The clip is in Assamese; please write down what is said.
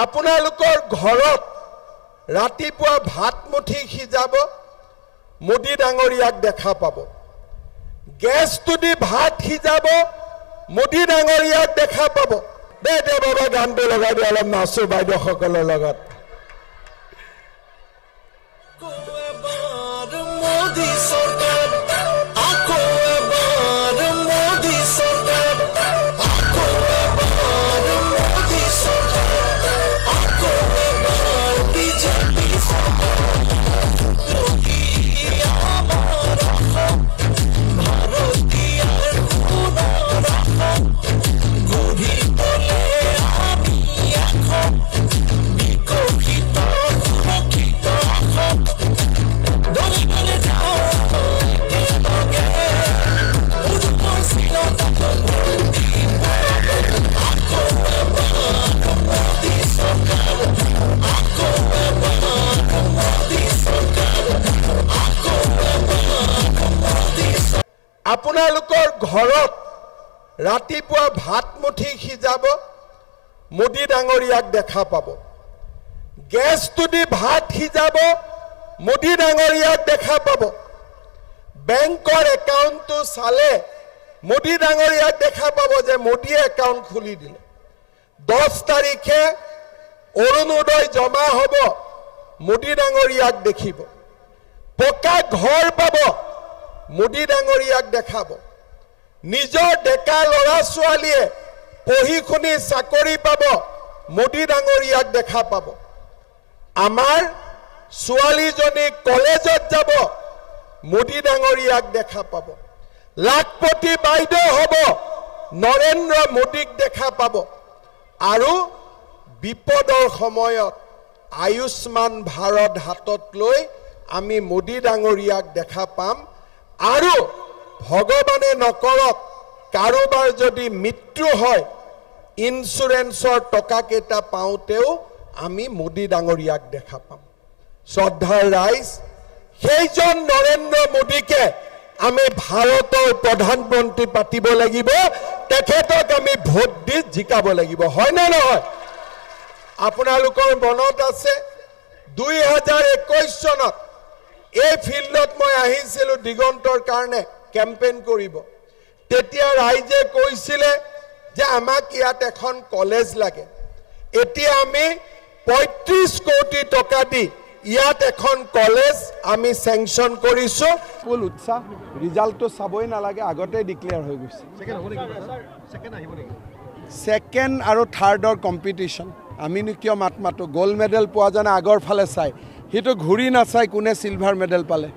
আপোনালোকৰ ঘৰত ৰাতিপুৱা ভাত মুঠি সিজাব মোদী ডাঙৰীয়াক দেখা পাব গেছটো দি ভাত সিজাব মোদী ডাঙৰীয়াক দেখা পাব দে বাবা গানটো লগাই দি অলপ নাচো বাইদেউসকলৰ লগত আপোনালোকৰ ঘৰত ৰাতিপুৱা ভাত মুঠি সিজাব মোদী ডাঙৰীয়াক দেখা পাব গেছটো দি ভাত সিজাব মোদী ডাঙৰীয়াক দেখা পাব বেংকৰ একাউণ্টটো চালে মোদী ডাঙৰীয়াক দেখা পাব যে মোদীয়ে একাউণ্ট খুলি দিলে 10 তাৰিখে অৰুণোদয় জমা হ'ব মোদী ডাঙৰীয়াক দেখিব পকা ঘৰ পাব মোদী ডাঙৰীয়াক দেখাব নিজৰ ডেকা ল'ৰা ছোৱালীয়ে পঢ়ি শুনি চাকৰি পাব মোদী ডাঙৰীয়াক দেখা পাব আমাৰ ছোৱালীজনী কলেজত যাব মোদী ডাঙৰীয়াক দেখা পাব লাখপতি বাইদেউ হ'ব নৰেন্দ্ৰ মোদীক দেখা পাব আৰু বিপদৰ সময়ত আয়ুষ্মান ভাৰত হাতত লৈ আমি মোদী ডাঙৰীয়াক দেখা পাম আৰু ভগৱানে নকৰক কাৰোবাৰ যদি মৃত্যু হয় ইনস্যুৰেন্সৰ টকা কেইটা পাওঁতেও আমি মোদী ডাঙৰীয়াক দেখা পাম শ্ৰদ্ধাৰ ৰাইজ সেইজন নৰেন্দ্ৰ মোদীকে আমি ভাৰতৰ প্ৰধানমন্ত্ৰী পাতিব লাগিব তেখেতক আমি ভোট দি জিকাব লাগিব হয় না নহয় আপোনালোকৰ মনত আছে 2021 চনত এই ফিল্ডত মই আহিছিলো দিগন্তৰ কাৰণে কেম্পেইন কৰিব তেতিয়া ৰাইজে কৈছিলে যে আমাক ইয়াত এখন কলেজ লাগে এতিয়া আমি 35 কোটি টকা দি ইয়াত এখন কলেজ আমি স্যাংশন কৰিছো ফুল উৎসাহ ৰিজাল্টটো চাবই নালাগে আগতে ডিক্লেয়াৰ হৈ গৈছে সেকেন্ড আৰু থাৰ্ডৰ কম্পিটিশন আমিনো কিয় মাতো গোল্ড মেডেল পোৱা জানে আগৰ ফালে চাই হিটো ঘূৰি নাচাই কোনে সিলভাৰ মেডেল পালে